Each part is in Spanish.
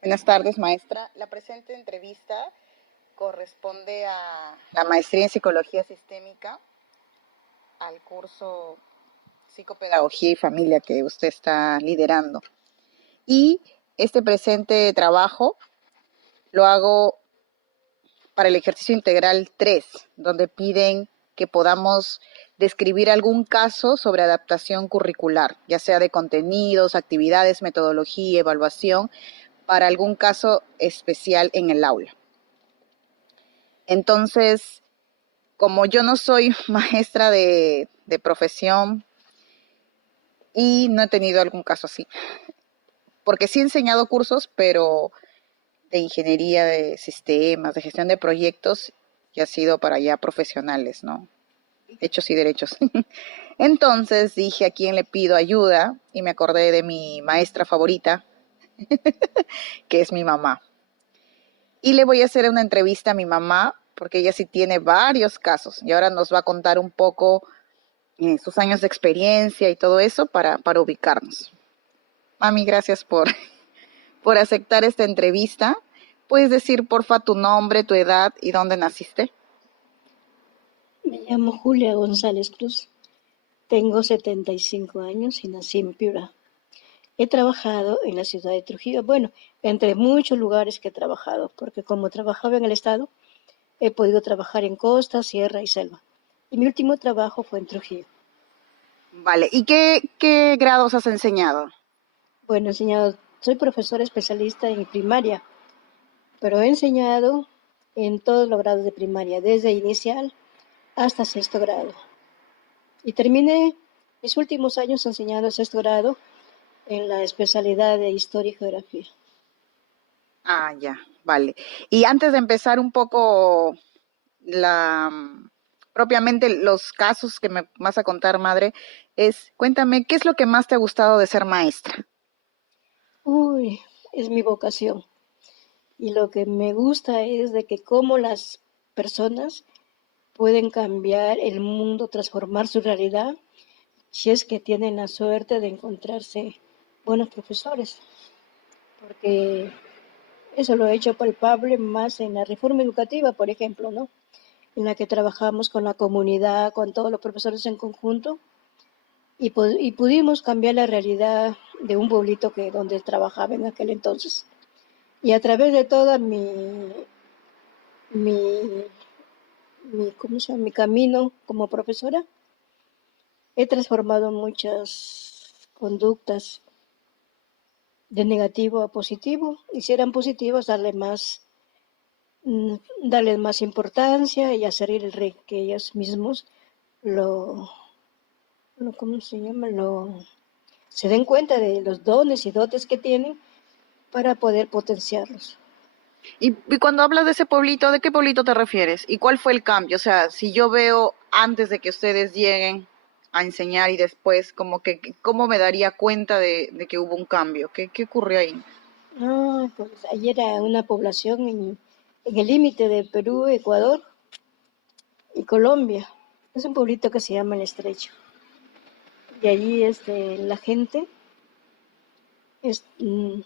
Buenas tardes, maestra. La presente entrevista corresponde a la maestría en psicología sistémica, al curso psicopedagogía y familia que usted está liderando. Y este presente trabajo lo hago para el ejercicio integral 3, donde piden que podamos describir algún caso sobre adaptación curricular, ya sea de contenidos, actividades, metodología, evaluación, para algún caso especial en el aula. Entonces, como yo no soy maestra de profesión y no he tenido algún caso así, porque sí he enseñado cursos, pero de ingeniería de sistemas, de gestión de proyectos, y ha sido para ya profesionales, ¿no? Hechos y derechos. Entonces dije a quién le pido ayuda y me acordé de mi maestra favorita, que es mi mamá. Y le voy a hacer una entrevista a mi mamá, porque ella sí tiene varios casos y ahora nos va a contar un poco sus años de experiencia y todo eso para ubicarnos. Mami, gracias por aceptar esta entrevista. ¿Puedes decir, porfa, tu nombre, tu edad y dónde naciste? Me llamo Julia González Cruz, tengo 75 años y nací en Piura. He trabajado en la ciudad de Trujillo, bueno, entre muchos lugares que he trabajado, porque como trabajaba en el estado, he podido trabajar en costa, sierra y selva. Y mi último trabajo fue en Trujillo. Vale, ¿y qué grados has enseñado? Bueno, he enseñado, soy profesora especialista en primaria, pero he enseñado en todos los grados de primaria, desde inicial hasta sexto grado. Y terminé mis últimos años enseñando sexto grado en la especialidad de Historia y Geografía. Ah, ya, vale. Y antes de empezar un poco la propiamente los casos que me vas a contar, madre, cuéntame, ¿qué es lo que más te ha gustado de ser maestra? Uy, es mi vocación. Y lo que me gusta es de que cómo las personas pueden cambiar el mundo, transformar su realidad, si es que tienen la suerte de encontrarse buenos profesores. Porque eso lo he hecho palpable más en la reforma educativa, por ejemplo, ¿no? En la que trabajamos con la comunidad, con todos los profesores en conjunto, y pudimos cambiar la realidad de un pueblito que donde trabajaba en aquel entonces. Y a través de toda mi, ¿cómo se llama? Mi camino como profesora, he transformado muchas conductas de negativo a positivo, y si eran positivas, mm, darles más importancia y hacer el rey que ellos mismos lo, ¿cómo se llama? Se den cuenta de los dones y dotes que tienen para poder potenciarlos. Y cuando hablas de ese pueblito, ¿de qué pueblito te refieres? ¿Y cuál fue el cambio? O sea, si yo veo antes de que ustedes lleguen a enseñar y después, como que, ¿cómo me daría cuenta de que hubo un cambio? ¿Qué ocurrió ahí? Ah, pues ahí era una población en el límite de Perú, Ecuador y Colombia. Es un pueblito que se llama El Estrecho. Y allí la gente, es, mm,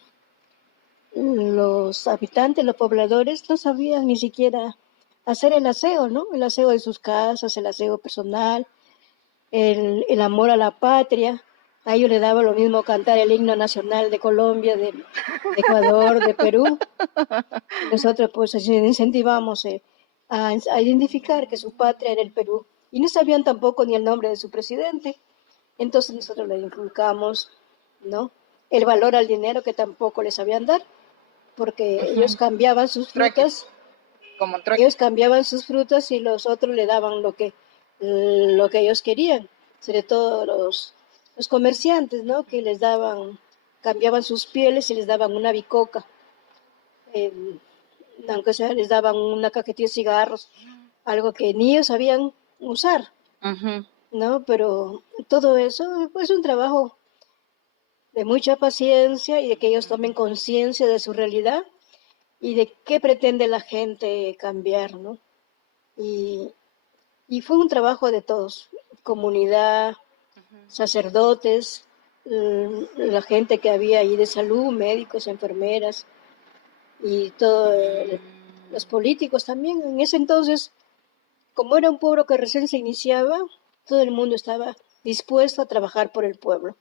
los habitantes, los pobladores, no sabían ni siquiera hacer el aseo, ¿no? El aseo de sus casas, el aseo personal, el amor a la patria. A ellos les daba lo mismo cantar el himno nacional de Colombia, de Ecuador, de Perú. Y nosotros pues incentivamos a identificar que su patria era el Perú. Y no sabían tampoco ni el nombre de su presidente. Entonces nosotros les inculcamos, ¿no? El valor al dinero que tampoco les sabían dar, porque Ujú. Trueque, como trueque. ellos cambiaban sus frutas y los otros le daban lo que ellos querían, sobre todo los comerciantes, ¿no? Que les daban, cambiaban sus pieles y les daban una bicoca, eh, aunque sea les daban una cajetilla de cigarros, algo que ni ellos sabían usar, Ujú. ¿no? Pero todo eso pues, es un trabajo de mucha paciencia y de que ellos tomen conciencia de su realidad y de qué pretende la gente cambiar, ¿no? Y, y fue un trabajo de todos, comunidad, sacerdotes, la gente que había ahí de salud, médicos, enfermeras. y todos los políticos también. En ese entonces, como era un pueblo que recién se iniciaba, todo el mundo estaba dispuesto a trabajar por el pueblo.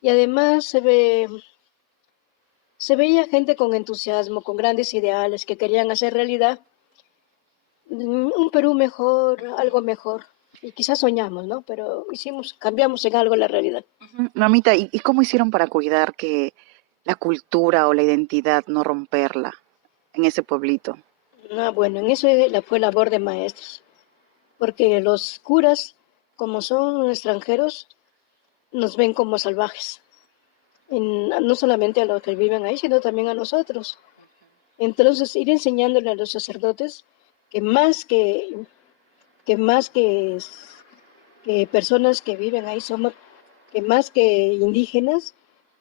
Y además se veía gente con entusiasmo, con grandes ideales que querían hacer realidad un Perú mejor, algo mejor. Y quizás soñamos, ¿no? Pero cambiamos en algo la realidad. Mamita, ¿y cómo hicieron para cuidar que la cultura o la identidad no romperla en ese pueblito? Ah, bueno, en eso fue labor de maestros, porque los curas, como son extranjeros, nos ven como salvajes. No solamente a los que viven ahí, sino también a nosotros. Entonces, ir enseñándole a los sacerdotes que que personas que viven ahí somos, que más que indígenas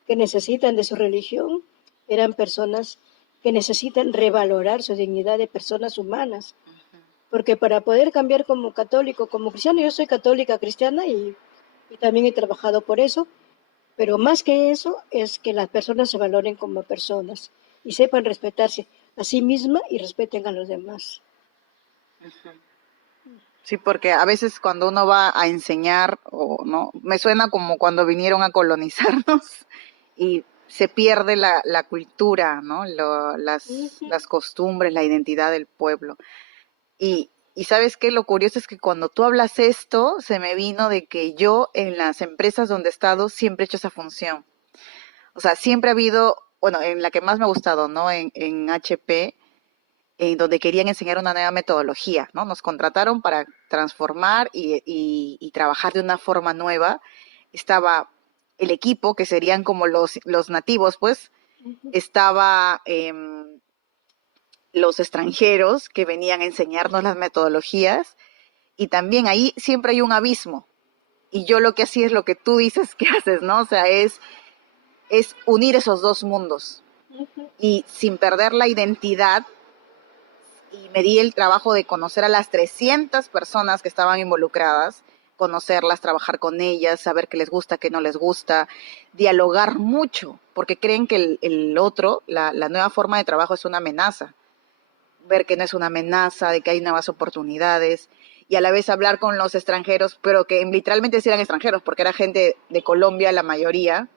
que necesitan de su religión, eran personas que necesitan revalorar su dignidad de personas humanas. Porque para poder cambiar como católico, como cristiano, yo soy católica cristiana y también he trabajado por eso, pero más que eso es que las personas se valoren como personas y sepan respetarse a sí misma y respeten a los demás. Sí, porque a veces cuando uno va a enseñar, o no, me suena como cuando vinieron a colonizarnos y se pierde la cultura, ¿no? Las costumbres, la identidad del pueblo. Y sabes qué, lo curioso es que cuando tú hablas esto, se me vino de que yo en las empresas donde he estado siempre he hecho esa función. O sea, siempre ha habido, bueno, en la que más me ha gustado, ¿no? En HP, en donde querían enseñar una nueva metodología, ¿no? Nos contrataron para transformar y trabajar de una forma nueva. Estaba el equipo, que serían como los nativos, pues, estaba los extranjeros que venían a enseñarnos las metodologías y también ahí siempre hay un abismo. Y yo lo que hacía es lo que tú dices que haces, ¿no? O sea, es unir esos dos mundos y sin perder la identidad y me di el trabajo de conocer a las 300 personas que estaban involucradas, conocerlas, trabajar con ellas, saber qué les gusta, qué no les gusta, dialogar mucho, porque creen que el otro, la nueva forma de trabajo es una amenaza, ver que no es una amenaza, de que hay nuevas oportunidades, y a la vez hablar con los extranjeros, pero que literalmente sí eran extranjeros, porque era gente de Colombia, la mayoría,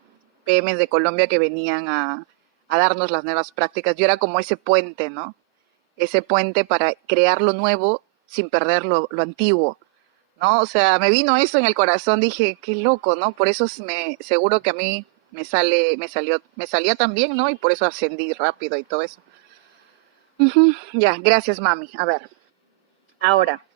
PMs de Colombia que venían a darnos las nuevas prácticas. Yo era como ese puente, ¿no? Ese puente para crear lo nuevo sin perder lo antiguo, ¿no? O sea, me vino eso en el corazón, dije, qué loco, ¿no? Por eso seguro que a mí me salía tan bien, ¿no? Y por eso ascendí rápido y todo eso. Ya, gracias, mami. A ver, ahora,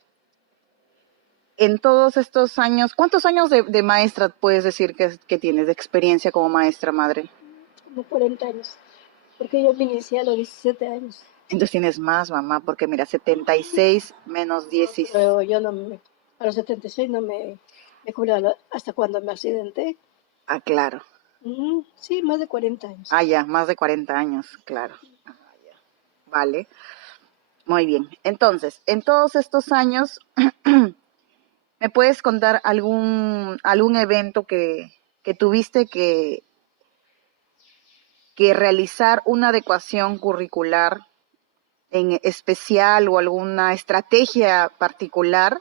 en todos estos años, ¿cuántos años de maestra puedes decir que tienes de experiencia como maestra madre? Como 40 años, porque yo me inicié a los 17 años. Entonces tienes más, mamá, porque mira, 76 menos 10. Pero yo a los 76 me curé hasta cuando me accidenté. Ah, claro. Sí, más de 40 años. Ah, ya, más de 40 años, claro. Ah, ya. Vale, muy bien. Entonces, en todos estos años, ¿me puedes contar algún evento que tuviste que realizar una adecuación curricular en especial o alguna estrategia particular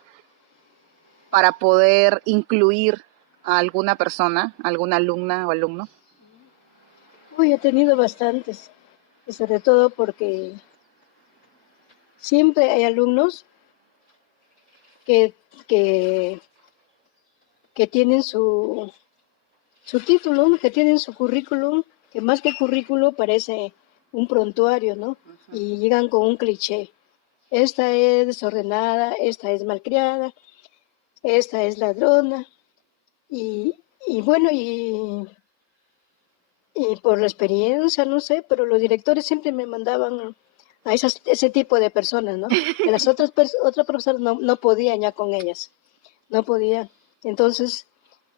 para poder incluir a alguna persona, alguna alumna o alumno? Uy, he tenido bastantes, y sobre todo porque siempre hay alumnos que, que, que tienen su título, ¿no? Que tienen su currículum, que más que currículo parece un prontuario, ¿no? Y llegan con un cliché. Esta es desordenada, esta es malcriada, esta es ladrona. Y bueno, y por la experiencia, no sé, pero los directores siempre me mandaban a ese tipo de personas, ¿no? Que las otras profesoras no podían ya con ellas, no podían. Entonces,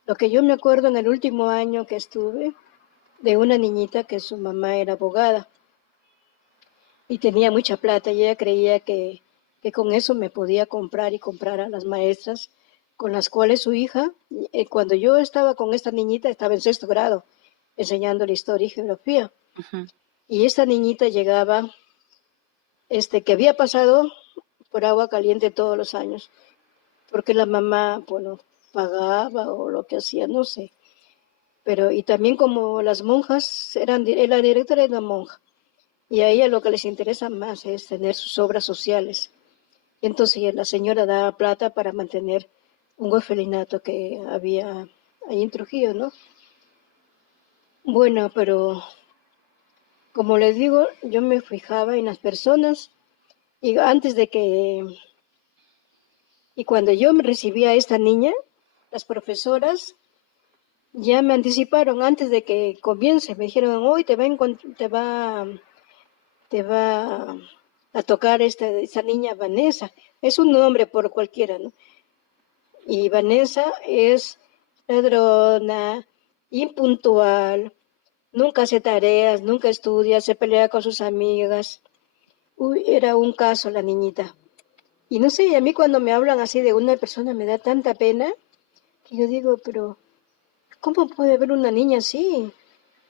lo que yo me acuerdo en el último año que estuve, de una niñita que su mamá era abogada y tenía mucha plata y ella creía que con eso me podía comprar y comprar a las maestras con las cuales su hija, cuando yo estaba con esta niñita, estaba en sexto grado enseñando la historia y geografía. y esta niñita llegaba, que había pasado por agua caliente todos los años, porque la mamá, bueno, pagaba o lo que hacía, no sé. Pero, y también como las monjas la directora era una monja, y a ella lo que les interesa más es tener sus obras sociales. Y entonces la señora daba plata para mantener un orfelinato que había ahí en Trujillo, ¿no? Bueno, pero como les digo, yo me fijaba en las personas y y cuando yo me recibía a esta niña, las profesoras ya me anticiparon antes de que comience, me dijeron, hoy te va a tocar esta niña Vanessa. Es un nombre por cualquiera, ¿no? Y Vanessa es ladrona, impuntual, nunca hace tareas, nunca estudia, se pelea con sus amigas. Uy, era un caso la niñita. Y no sé, a mí cuando me hablan así de una persona me da tanta pena que yo digo, pero ¿cómo puede haber una niña así?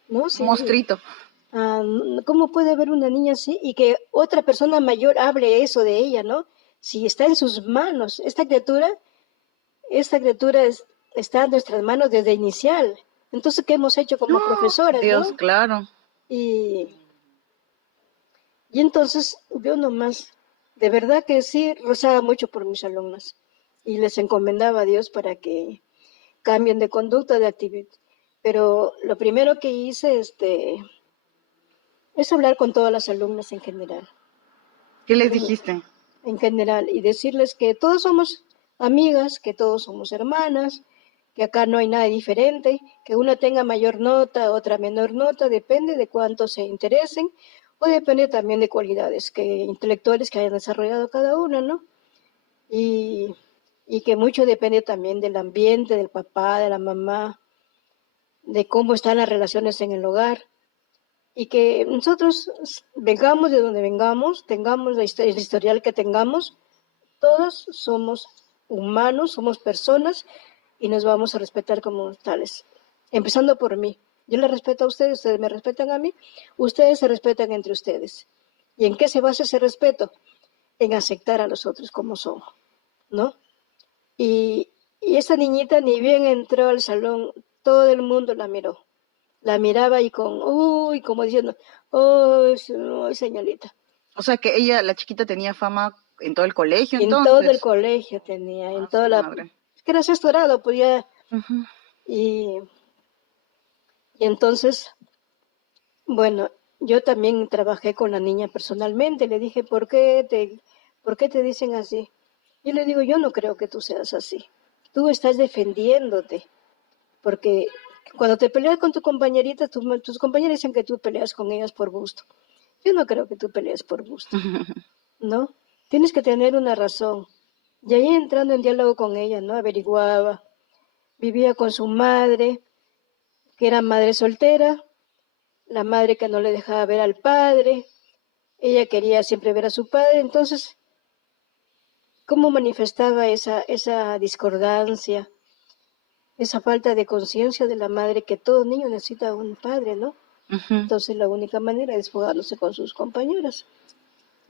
¿No? Un Sí. monstruito. ¿Cómo puede haber una niña así y que otra persona mayor hable eso de ella, ¿no? Si está en sus manos, está en nuestras manos desde inicial. Entonces, ¿qué hemos hecho como ¡Oh, profesoras, Dios, no? claro! Y, y entonces yo nomás, de verdad que sí, rezaba mucho por mis alumnas y les encomendaba a Dios para que cambien de conducta, de actividad. Pero lo primero que hice, es hablar con todas las alumnas en general. ¿Qué les dijiste? En general, y decirles que todos somos amigas, que todos somos hermanas, que acá no hay nada diferente, que una tenga mayor nota, otra menor nota, depende de cuánto se interesen, o depende también de cualidades intelectuales que hayan desarrollado cada una, ¿no? Y, y que mucho depende también del ambiente, del papá, de la mamá, de cómo están las relaciones en el hogar y que nosotros vengamos de donde vengamos, tengamos el historial que tengamos, todos somos humanos, somos personas y nos vamos a respetar como tales. Empezando por mí. Yo les respeto a ustedes me respetan a mí, ustedes se respetan entre ustedes. ¿Y en qué se basa ese respeto? En aceptar a los otros como son, ¿no? Y esa niñita ni bien entró al salón, todo el mundo la miró. La miraba y como diciendo, uy, señorita. O sea que ella, la chiquita, tenía fama en todo el colegio, En todo el entonces. colegio tenía, en Ah, toda su la... madre. Es que era sexto grado, pues ya... Ujú. Y, y entonces, bueno, yo también trabajé con la niña personalmente. Le dije, ¿por qué te dicen así? Yo le digo, yo no creo que tú seas así. Tú estás defendiéndote. Porque cuando te peleas con tu compañerita, tus compañeros dicen que tú peleas con ellas por gusto. Yo no creo que tú pelees por gusto, ¿no? Tienes que tener una razón. Y ahí entrando en diálogo con ella, ¿no? Averiguaba. Vivía con su madre, que era madre soltera, la madre que no le dejaba ver al padre, ella quería siempre ver a su padre, entonces, ¿cómo manifestaba esa discordancia, esa falta de conciencia de la madre que todo niño necesita un padre, ¿no? Ujú. Entonces la única manera es jugándose con sus compañeras.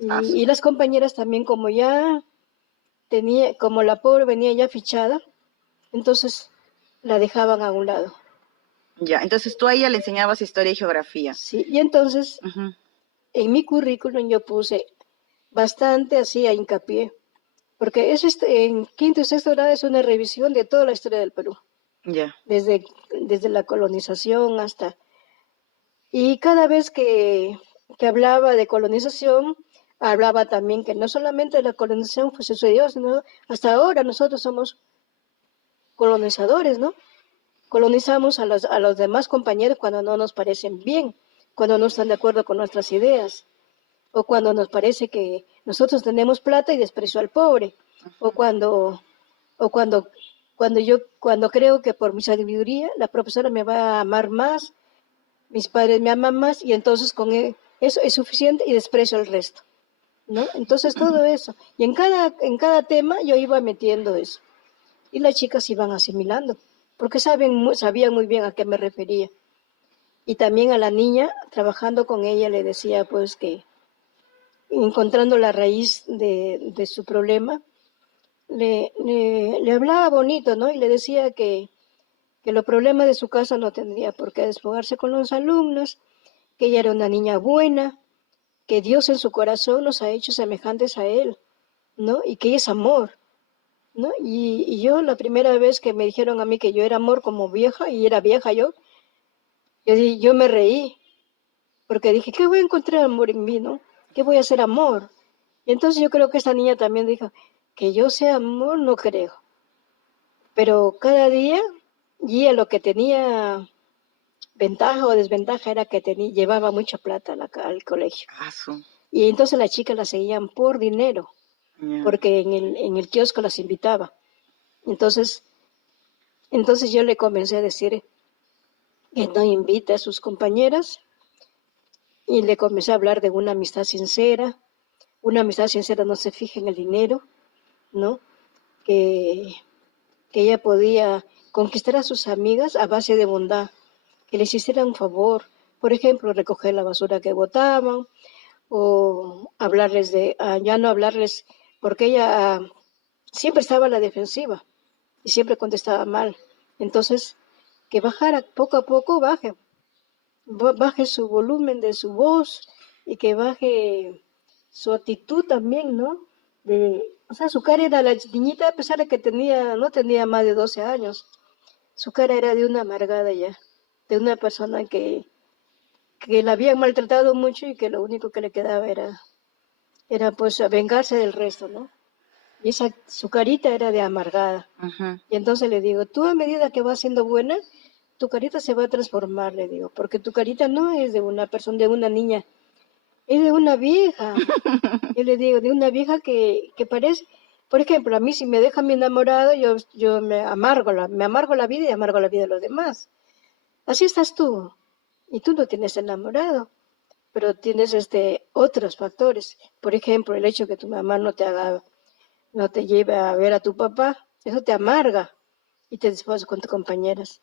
Ah, Y las compañeras también como la pobre venía ya fichada, entonces la dejaban a un lado. ya, entonces tú a ella le enseñabas historia y geografía. Sí, y entonces Ujú. en mi currículum yo puse bastante así a hincapié, porque en quinto y sexto grado es una revisión de toda la historia del Perú, Ya. desde la colonización hasta... Y cada vez que hablaba de colonización, hablaba también que no solamente la colonización fue sucedió, sino hasta ahora nosotros somos colonizadores, ¿no? Colonizamos a los demás compañeros cuando no nos parecen bien, cuando no están de acuerdo con nuestras ideas, o cuando nos parece que nosotros tenemos plata y desprecio al pobre, o cuando creo que por mi sabiduría la profesora me va a amar más, mis padres me aman más y entonces eso es suficiente y desprecio al resto, ¿no? Entonces todo eso. Y en cada tema yo iba metiendo eso. Y las chicas iban asimilando, porque sabían muy bien a qué me refería. Y también a la niña, trabajando con ella, le decía pues que encontrando la raíz de su problema, le hablaba bonito, ¿no? Y le decía que los problemas de su casa no tendría por qué desfogarse con los alumnos, que ella era una niña buena, que Dios en su corazón nos ha hecho semejantes a Él, ¿no? Y que ella es amor, ¿no? Y yo la primera vez que me dijeron a mí que yo era amor como vieja, y era vieja yo me reí, porque dije, ¿qué voy a encontrar amor en mí, no? ¿Qué voy a hacer amor? Y entonces yo creo que esta niña también dijo, que yo sea amor no creo, pero cada día, y a lo que tenía ventaja o desventaja era que llevaba mucha plata al colegio. Ah, su. Y entonces las chicas la seguían por dinero, Yeah. porque en el kiosco las invitaba. Entonces, entonces yo le comencé a decir que no invite a sus compañeras y le comencé a hablar de una amistad sincera. Una amistad sincera no se fija en el dinero, ¿no? Que, que ella podía conquistar a sus amigas a base de bondad, que les hiciera un favor, por ejemplo, recoger la basura que botaban, o hablarles ya no hablarles, porque ella siempre estaba a la defensiva y siempre contestaba mal. Entonces, que bajara poco a poco, baje su volumen de su voz y que baje su actitud también, ¿no? O sea, su cara era la niñita, a pesar de que no tenía más de 12 años, su cara era de una amargada ya, de una persona que la habían maltratado mucho y que lo único que le quedaba era pues vengarse del resto, ¿no? Y su carita era de amargada. Uh-huh. Y entonces le digo, tú a medida que vas siendo buena, tu carita se va a transformar, le digo, porque tu carita no es de una persona, de una niña, es de una vieja. Yo le digo, de una vieja que parece, por ejemplo, a mí si me deja mi enamorado, yo me amargo la vida y amargo la vida de los demás. Así estás tú. Y tú no tienes enamorado, pero tienes otros factores. Por ejemplo, el hecho que tu mamá no te lleve a ver a tu papá, eso te amarga y te despojas con tus compañeras.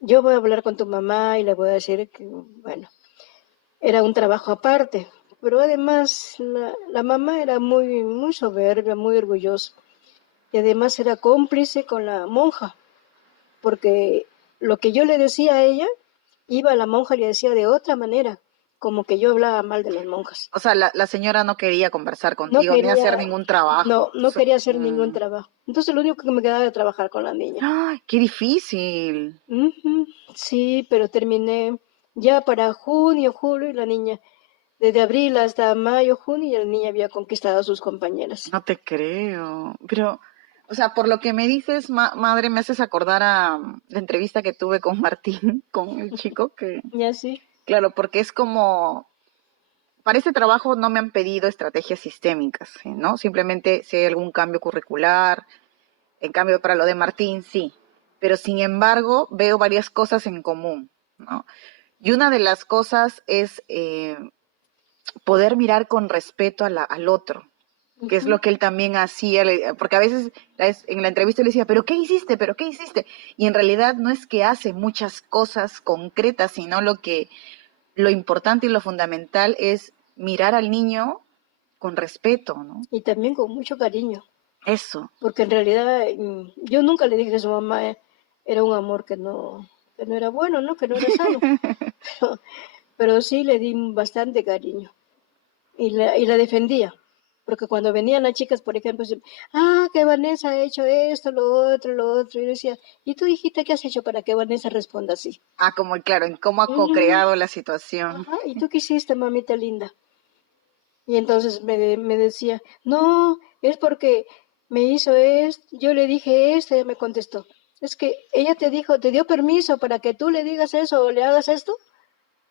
Yo voy a hablar con tu mamá y le voy a decir que, bueno, era un trabajo aparte, pero además la mamá era muy, muy soberbia, muy orgullosa y además era cómplice con la monja, porque lo que yo le decía a ella, iba a la monja y le decía de otra manera, como que yo hablaba mal de las monjas. O sea, la señora no quería conversar No contigo ni hacer quería, ningún trabajo. no quería hacer ningún trabajo. Entonces lo único que me quedaba era trabajar con la niña. ¡Ay, qué difícil! Ujú, sí, pero terminé ya para junio, julio y la niña, desde abril hasta mayo, junio, y la niña había conquistado a sus compañeras. No te creo. Pero, o sea, por lo que me dices, madre, me haces acordar a la entrevista que tuve con Martín, con el chico que, Ya sí. claro, porque es como, para este trabajo no me han pedido estrategias sistémicas, ¿sí? ¿No? Simplemente si hay algún cambio curricular. En cambio, para lo de Martín, sí. Pero sin embargo, veo varias cosas en común, ¿no? Y una de las cosas es poder mirar con respeto al otro, que es Ujú. lo que él también hacía, porque a veces en la entrevista le decía, ¿pero qué hiciste? ¿Pero qué hiciste? Y en realidad no es que hace muchas cosas concretas, sino lo importante y lo fundamental es mirar al niño con respeto, ¿no? Y también con mucho cariño, Eso. porque en realidad yo nunca le dije que su mamá era un amor que no era bueno, ¿no? Que no era sano, pero sí le di bastante cariño y la defendía. Porque cuando venían las chicas, por ejemplo, que Vanessa ha hecho esto, lo otro, y yo decía, ¿y tú, hijita, qué has hecho para que Vanessa responda así? Ah, como claro, en cómo ha Mm, co-creado la situación. ajá, ¿y tú qué hiciste, mamita linda? Y entonces me decía, no, es porque me hizo esto, yo le dije esto, ella me contestó. Es que ella te dijo, te dio permiso para que tú le digas eso o le hagas esto.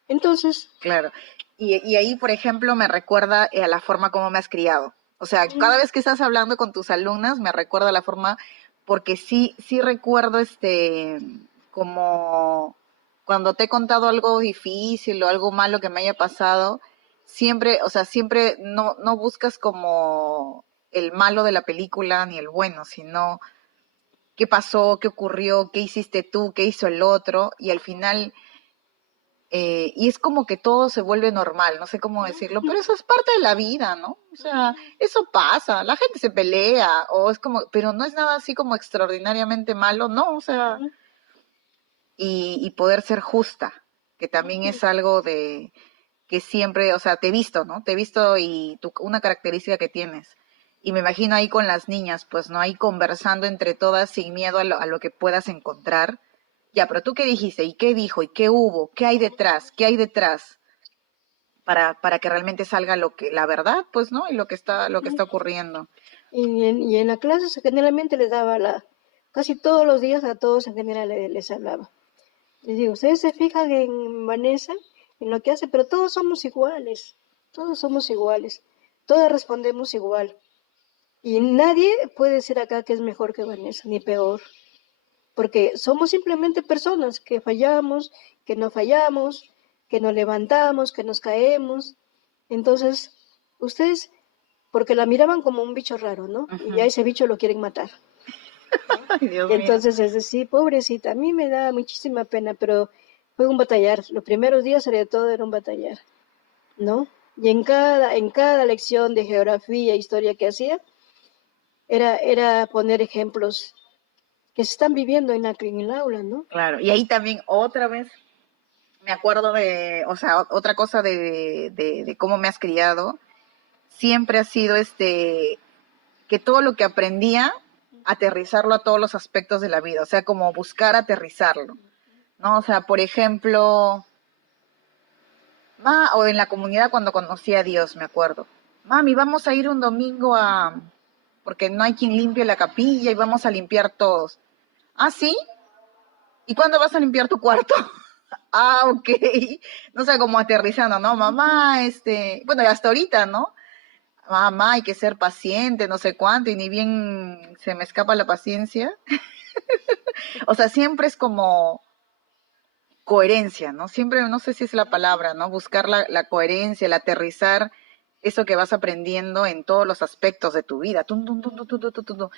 Entonces, Claro. Y ahí, por ejemplo, me recuerda a la forma como me has criado. O sea, cada vez que estás hablando con tus alumnas, me recuerda la forma, porque sí recuerdo como cuando te he contado algo difícil o algo malo que me haya pasado, siempre, o sea, siempre no buscas como el malo de la película ni el bueno, sino qué pasó, qué ocurrió, qué hiciste tú, qué hizo el otro, y al final y es como que todo se vuelve normal, no sé cómo decirlo, pero eso es parte de la vida, ¿no? O sea, eso pasa, la gente se pelea, o es como, pero no es nada así como extraordinariamente malo, no, o sea, y poder ser justa, que también es algo de que siempre, o sea, te he visto, ¿no? Te he visto y una característica que tienes. Y me imagino ahí con las niñas, pues, ¿no? Ahí conversando entre todas sin miedo a lo que puedas encontrar. Ya, pero tú qué dijiste, y qué dijo, y qué hubo, qué hay detrás, para que realmente salga lo que, la verdad, pues, ¿no? Y lo que está ocurriendo. Y en la clase generalmente les daba casi todos los días a todos en general les hablaba. Les digo, ustedes se fijan en Vanessa, en lo que hace, pero todos somos iguales, todos respondemos igual. Y nadie puede decir acá que es mejor que Vanessa, ni peor, porque somos simplemente personas que fallamos, que no fallamos, que nos levantamos, que nos caemos. Entonces, ustedes, porque la miraban como un bicho raro, ¿no? Y a Ujú. ese bicho lo quieren matar. Ay, Dios Y mío. entonces es decir, pobrecita, a mí me da muchísima pena, pero fue un batallar. Los primeros días, sobre todo, era un batallar, ¿no? Y en cada lección de geografía, historia que hacía, era poner ejemplos que se están viviendo en el aula, ¿no? Claro, y ahí también otra vez me acuerdo de, o sea, otra cosa de cómo me has criado, siempre ha sido que todo lo que aprendía, aterrizarlo a todos los aspectos de la vida, o sea, como buscar aterrizarlo, ¿no? O sea, por ejemplo, o en la comunidad cuando conocí a Dios, me acuerdo. Mami, vamos a ir un domingo porque no hay quien limpie la capilla y vamos a limpiar todos. ¿Ah, sí? ¿Y cuándo vas a limpiar tu cuarto? Ah, ok. No sé, como aterrizando, ¿no? Mamá, bueno, y hasta ahorita, ¿no? Mamá, hay que ser paciente, no sé cuánto, y ni bien se me escapa la paciencia. O sea, siempre es como coherencia, ¿no? Siempre, no sé si es la palabra, ¿no? Buscar la coherencia, el aterrizar eso que vas aprendiendo en todos los aspectos de tu vida. Tum, tum, tum, tum, tum, tum, tum, tum.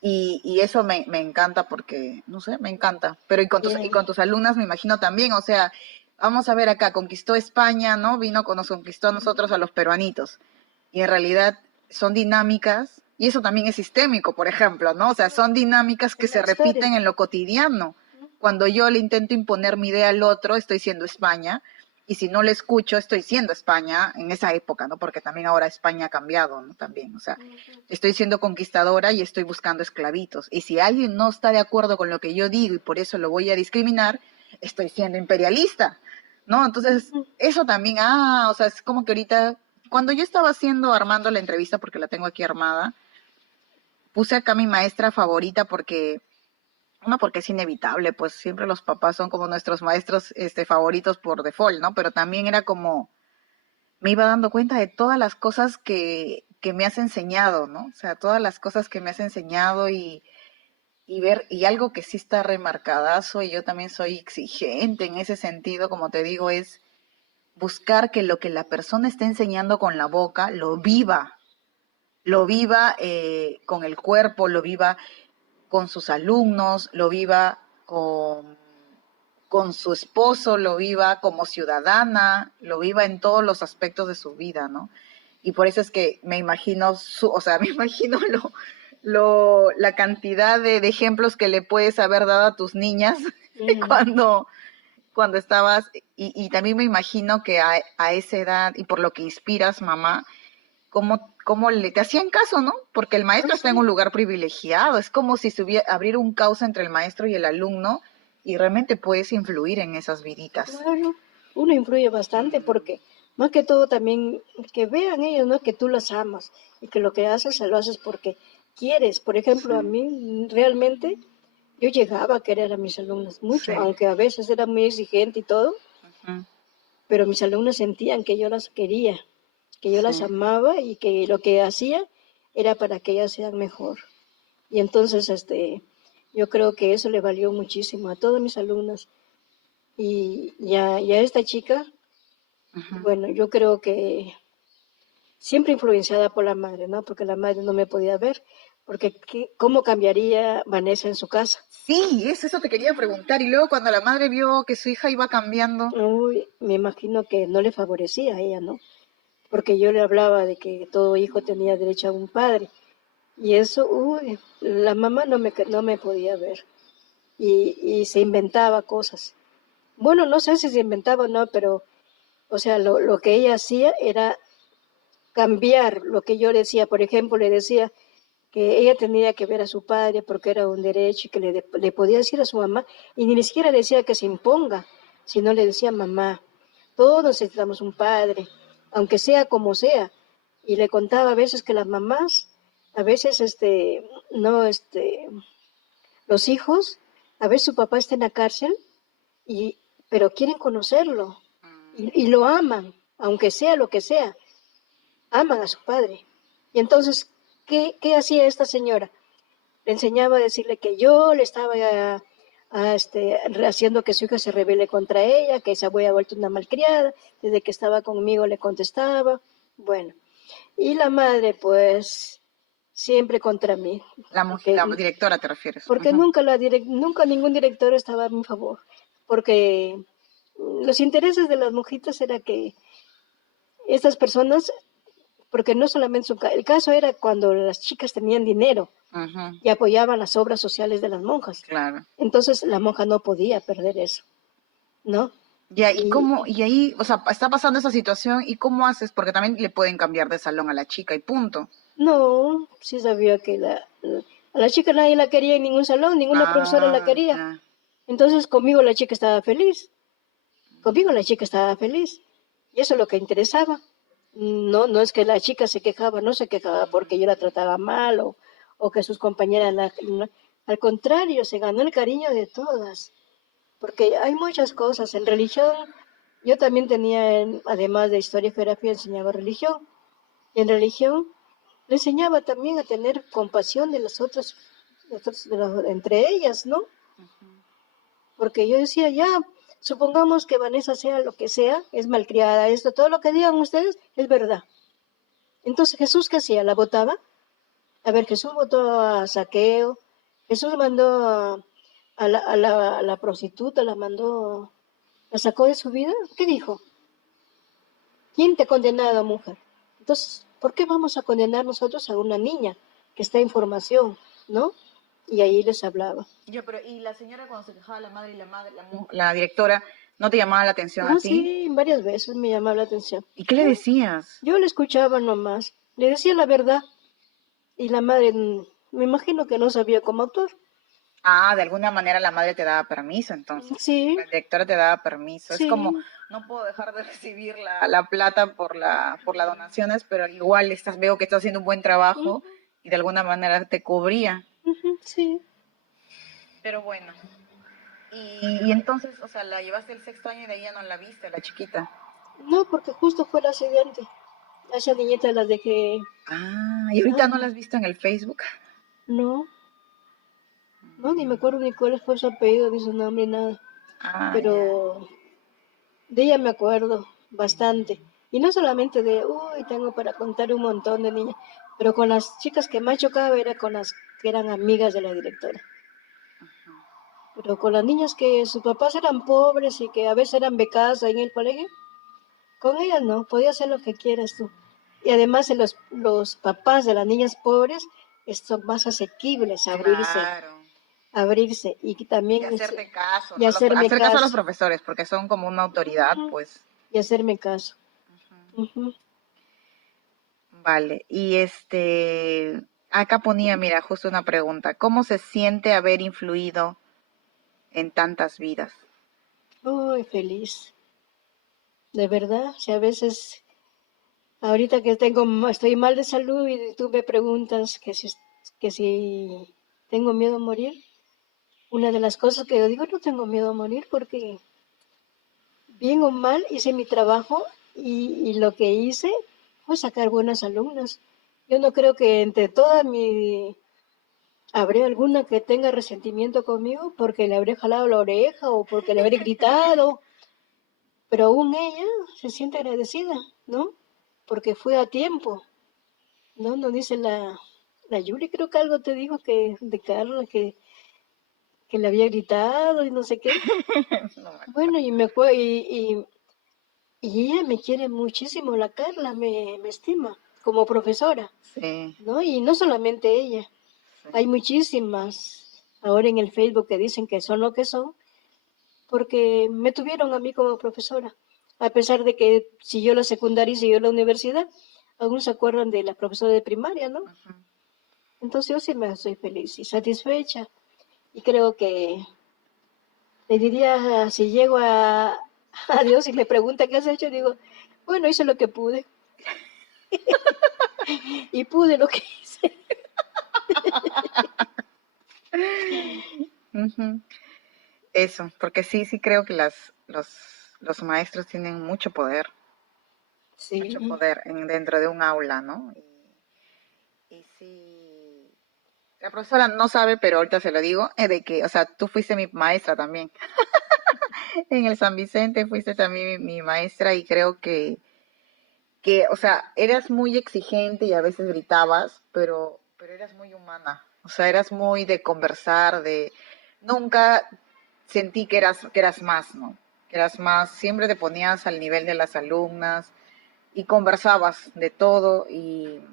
Y eso me encanta porque, no sé, me encanta. Pero y Bien. con tus alumnas me imagino también, o sea, vamos a ver acá, conquistó España, ¿no? Nos conquistó a nosotros, a los peruanitos. Y en realidad son dinámicas, y eso también es sistémico, por ejemplo, ¿no? O sea, son dinámicas que Es la se historia. repiten en lo cotidiano. Cuando yo le intento imponer mi idea al otro, estoy siendo España, y si no le escucho, estoy siendo España en esa época, ¿no? Porque también ahora España ha cambiado, ¿no? También, o sea, estoy siendo conquistadora y estoy buscando esclavitos. Y si alguien no está de acuerdo con lo que yo digo y por eso lo voy a discriminar, estoy siendo imperialista, ¿no? Entonces, eso también, o sea, es como que ahorita, cuando yo estaba armando la entrevista, porque la tengo aquí armada, puse acá a mi maestra favorita porque es inevitable, pues siempre los papás son como nuestros maestros favoritos por default, ¿no? Pero también era como, me iba dando cuenta de todas las cosas que me has enseñado, ¿no? O sea, todas las cosas que me has enseñado y algo que sí está remarcadazo, y yo también soy exigente en ese sentido, como te digo, es buscar que lo que la persona está enseñando con la boca lo viva con el cuerpo, lo viva con sus alumnos, lo viva con su esposo, lo viva como ciudadana, lo viva en todos los aspectos de su vida, ¿no? Y por eso es que me imagino, o sea, me imagino la cantidad de ejemplos que le puedes haber dado a tus niñas Mm. cuando, cuando estabas, y también me imagino que a esa edad, y por lo que inspiras, mamá, cómo te hacían caso, ¿no? Porque el Ah, maestro está en un sí, lugar privilegiado, es como si se hubiera abriera un causa entre el maestro y el alumno y realmente puedes influir en esas viditas. claro. Uno influye bastante porque más que todo también que vean ellos, ¿no? Que tú las amas y que lo que haces lo haces porque quieres. Por ejemplo, a Sí, mí realmente yo llegaba a querer a mis alumnas mucho, sí. aunque a veces era muy exigente y todo, Ujú, pero mis alumnas sentían que yo las quería, que yo las sí. amaba y que lo que hacía era para que ellas sean mejor. Y entonces, yo creo que eso le valió muchísimo a todas mis alumnas. Y a esta chica, Ujú, bueno, yo creo que siempre influenciada por la madre, ¿no? Porque la madre no me podía ver, porque ¿cómo cambiaría Vanessa en su casa? Sí, eso te quería preguntar. Y luego cuando la madre vio que su hija iba cambiando. Uy, me imagino que no le favorecía a ella, ¿no? Porque yo le hablaba de que todo hijo tenía derecho a un padre. Y eso, uy, la mamá no me podía ver. Y se inventaba cosas. Bueno, no sé si se inventaba o no, pero, o sea, lo que ella hacía era cambiar lo que yo decía. Por ejemplo, le decía que ella tenía que ver a su padre porque era un derecho y que le podía decir a su mamá, y ni siquiera decía que se imponga, sino le decía, mamá, todos necesitamos un padre, aunque sea como sea. Y le contaba a veces que las mamás, a veces, no, los hijos, a veces su papá está en la cárcel, y, pero quieren conocerlo y lo aman, aunque sea lo que sea, aman a su padre. Y entonces, ¿qué hacía esta señora? Le enseñaba a decirle que yo le estaba haciendo que su hija se rebele contra ella, que esa había vuelto una malcriada, desde que estaba conmigo le contestaba. Bueno, y la madre, pues, siempre contra mí, La directora, ¿te refieres? porque Ujú. nunca ningún director estaba a mi favor, porque los intereses de las monjitas era que estas personas, porque no solamente el caso era cuando las chicas tenían dinero Ujú, y apoyaban las obras sociales de las monjas. claro. Entonces la monja no podía perder eso, ¿no? Ya, Y y ahí, o sea, está pasando esa situación, ¿y cómo haces? Porque también le pueden cambiar de salón a la chica y punto. no, sí sabía que a la chica nadie la quería en ningún salón, ninguna profesora la Ah, quería. ya. Entonces conmigo la chica estaba feliz, conmigo la chica estaba feliz. Y eso es lo que interesaba. No, no es que la chica se quejaba, no se quejaba porque yo la trataba mal o que sus compañeras al contrario, se ganó el cariño de todas. Porque hay muchas cosas. En religión, yo también tenía, además de historia y geografía, enseñaba religión. Y en religión le enseñaba también a tener compasión de las otras, entre ellas, ¿no? Porque yo decía, ya, supongamos que Vanessa sea lo que sea, es malcriada, esto, todo lo que digan ustedes es verdad. Entonces, ¿Jesús qué hacía? ¿La votaba? A ver, Jesús votó a Saqueo, Jesús mandó a la prostituta, la sacó de su vida. ¿Qué dijo? ¿Quién te ha condenado, mujer? Entonces, ¿por qué vamos a condenar nosotros a una niña que está en formación, ¿no? Y ahí les hablaba. Ya, pero ¿y la señora cuando se quejaba la madre y la directora, no te llamaba la atención a Ah, ti? sí, varias veces me llamaba la atención. ¿Y qué le Yo, decías? yo le escuchaba nomás, le decía la verdad y la madre, me imagino que no sabía cómo actuar. Ah, de alguna manera la madre te daba permiso, entonces. Sí, La directora te daba permiso. Es como, sí, no puedo dejar de recibir la plata por las donaciones, pero igual veo que estás haciendo un buen trabajo ujú, y de alguna manera te cubría. ujú, sí. Pero bueno. Y entonces, o sea, la llevaste el sexto año y de ahí ya no la viste, la chiquita. No, porque justo fue el accidente. A esa niñita la dejé. Ah, y ahorita no la has Ah, visto en el Facebook. no, no, ni me acuerdo ni cuál fue su apellido, ni su nombre, nada. Ah, ya. Pero de ella me acuerdo bastante. Y no solamente uy, tengo para contar un montón de niñas, pero con las chicas que más chocaba era con las que eran amigas de la directora. Pero con las niñas que sus papás eran pobres y que a veces eran becadas ahí en el colegio, con ellas no, podía hacer lo que quieras tú. Y además los papás de las niñas pobres son más asequibles a Claro. abrirse y Y también hacerte caso, y ¿no? hacerme Hacer caso a los caso, profesores, porque son como una autoridad, pues. y hacerme caso. Ujú. Vale. Y acá ponía, mira, justo una pregunta. ¿Cómo se siente haber influido en tantas vidas? Uy, feliz, de verdad. Si a veces, ahorita que estoy mal de salud y tú me preguntas que si tengo miedo a morir, una de las cosas que yo digo, no tengo miedo a morir porque bien o mal hice mi trabajo y lo que hice fue sacar buenas alumnas. Yo no creo que entre toda mi... Habré alguna que tenga resentimiento conmigo porque le habré jalado la oreja o porque le habré gritado, pero aún ella se siente agradecida, ¿no? Porque fue a tiempo, ¿no? Nos dice La Yuli creo que algo te dijo que de Carla, que le había gritado y no sé qué. No me acuerdo. Bueno, y me acuerdo, y ella me quiere muchísimo, la Carla me estima como profesora, Sí, ¿no? Y no solamente ella, sí. hay muchísimas ahora en el Facebook que dicen que son lo que son, porque me tuvieron a mí como profesora, a pesar de que siguió la secundaria y siguió la universidad, aún se acuerdan de la profesora de primaria, ¿no? Ujú. Entonces yo sí me estoy feliz y satisfecha, y creo que le diría, si llego a Dios y me pregunta qué has hecho, digo, bueno, hice lo que pude y pude lo que hice. Ujú. Eso, porque sí, sí creo que los maestros tienen mucho Sí, poder dentro de un aula, ¿no? Y sí, la profesora no sabe, pero ahorita se lo digo, de que, o sea, tú fuiste mi maestra también. En el San Vicente fuiste también mi maestra y creo o sea, eras muy exigente y a veces gritabas, pero eras muy humana. O sea, eras muy de conversar, nunca sentí que eras más, ¿no? Que eras más, siempre te ponías al nivel de las alumnas y conversabas de todo y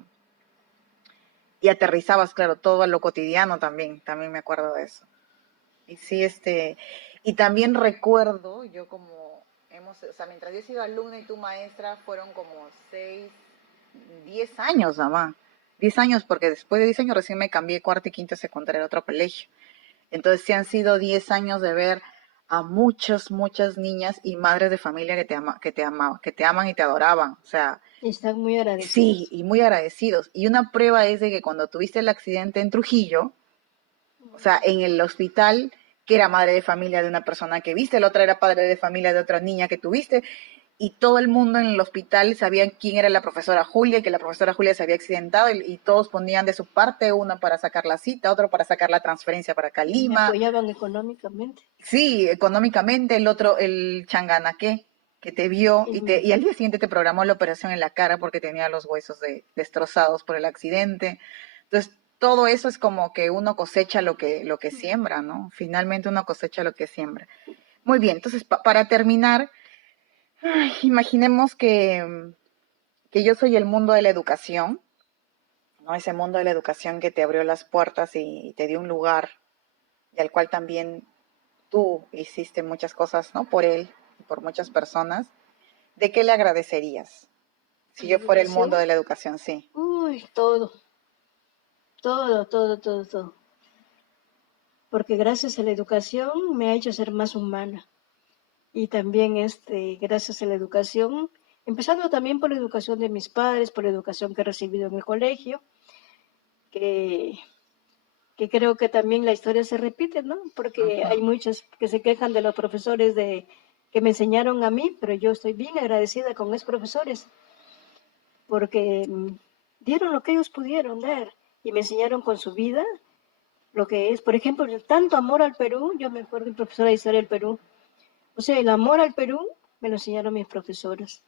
aterrizabas, claro, todo a lo cotidiano también me acuerdo de eso. Y sí, y también recuerdo, yo como o sea, mientras yo he sido alumna y tu maestra, fueron como 10 años, mamá. 10 años, porque después de 10 años recién me cambié cuarto y quinto secundaria a otro colegio. Entonces sí han sido 10 años de ver a muchas niñas y madres de familia que te aman y te adoraban. O sea, están muy sí, agradecidos. y muy agradecidos. Y una prueba es de que cuando tuviste el accidente en Trujillo, o sea, en el hospital, que era madre de familia de una persona que viste, la otra era padre de familia de otra niña que tuviste, y todo el mundo en el hospital sabía quién era la profesora Julia, y que la profesora Julia se había accidentado, y todos ponían de su parte, una para sacar la cita, otro para sacar la transferencia para acá Y me Lima, apoyaban económicamente. sí, económicamente, el otro, el changanaque, que te vio Y y al día siguiente te programó la operación en la cara porque tenía los huesos destrozados por el accidente. Entonces, todo eso es como que uno cosecha lo que siembra, ¿no? Finalmente uno cosecha lo que siembra. Muy bien, entonces para terminar, imaginemos que yo soy el mundo de la educación, ¿no? Ese mundo de la educación que te abrió las puertas y te dio un lugar y al cual también tú hiciste muchas cosas, ¿no? Por él y por muchas personas. ¿De qué le agradecerías? Si la yo fuera el educación, mundo de la educación, sí. uy, todo, todo, todo, todo, todo. Porque gracias a la educación me ha hecho ser más humana. Y también gracias a la educación, empezando también por la educación de mis padres, por la educación que he recibido en el colegio, que, que creo que también la historia se repite, ¿no? Porque hay Ujú. muchos que se quejan de los profesores que me enseñaron a mí, pero yo estoy bien agradecida con esos profesores, porque dieron lo que ellos pudieron dar y me enseñaron con su vida lo que es, por ejemplo, tanto amor al Perú, yo me acuerdo de profesora de historia del Perú, o sea, el amor al Perú me lo enseñaron mis profesores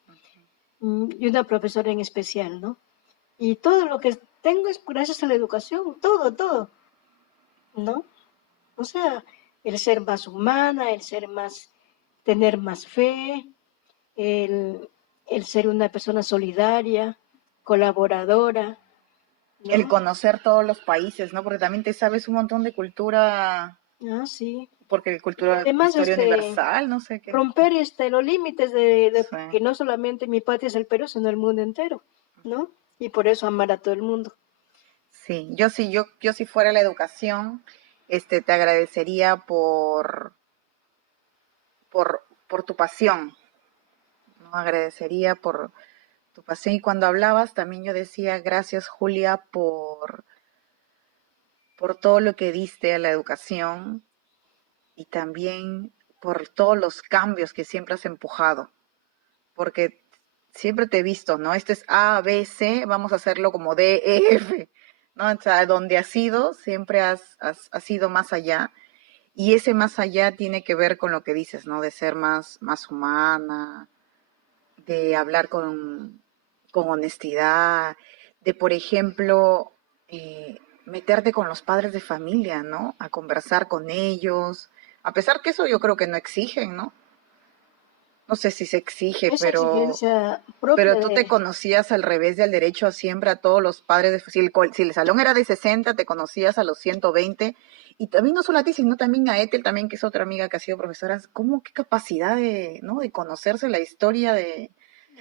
y una profesora en especial, ¿no? Y todo lo que tengo es gracias a la educación, todo, todo, ¿no? O sea, el ser más humana, el ser más, tener más fe, el ser una persona solidaria, colaboradora, El ¿no? conocer todos los países, ¿no? Porque también te sabes un montón de cultura, Ah, sí. porque Y cultura, además, historia universal, no sé qué. romper los límites de Sí, que no solamente mi patria es el Perú, sino el mundo entero, ¿no? Y por eso amar a todo el mundo. sí. Yo si fuera la educación, te agradecería por tu pasión, ¿no? Agradecería por tu pasión. Y cuando hablabas, también yo decía, gracias, Julia, por todo lo que diste a la educación y también por todos los cambios que siempre has empujado, porque siempre te he visto, ¿no? Este es A, B, C, vamos a hacerlo como D, E, F, ¿no? O sea, donde has ido, siempre has ido más allá, y ese más allá tiene que ver con lo que dices, ¿no? De ser más humana, de hablar con honestidad, de, por ejemplo, meterte con los padres de familia, ¿no? A conversar con ellos, a pesar que eso yo creo que no exigen, ¿no? No sé si se exige, Esa exigencia pero propia tú te de conocías al revés del derecho siempre a todos los padres, si el salón era de 60 te conocías a los 120 y también no solo a ti, sino también a Ethel, también que es otra amiga que ha sido profesora, ¿cómo qué capacidad de, ¿no? De conocerse la historia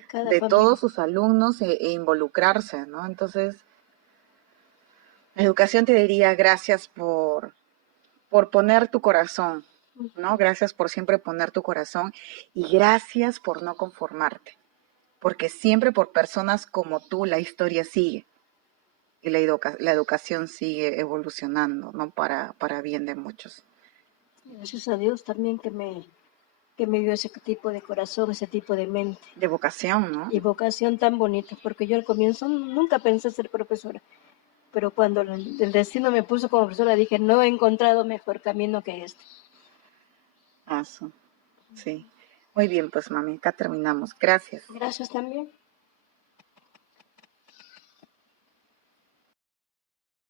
cada de todos familia. sus alumnos e involucrarse, ¿no? Entonces, la educación te diría gracias por poner tu corazón, ¿no? Gracias por siempre poner tu corazón y gracias por no conformarte, porque siempre por personas como tú la historia sigue y la educación sigue evolucionando, ¿no? Para bien de muchos. Gracias a Dios también que me dio ese tipo de corazón, ese tipo de mente De vocación, ¿no? y vocación tan bonita, porque yo al comienzo nunca pensé ser profesora, pero cuando el destino me puso como profesora dije, no he encontrado mejor camino que este. Eso, sí. Muy bien, pues mami, acá terminamos. Gracias. Gracias también.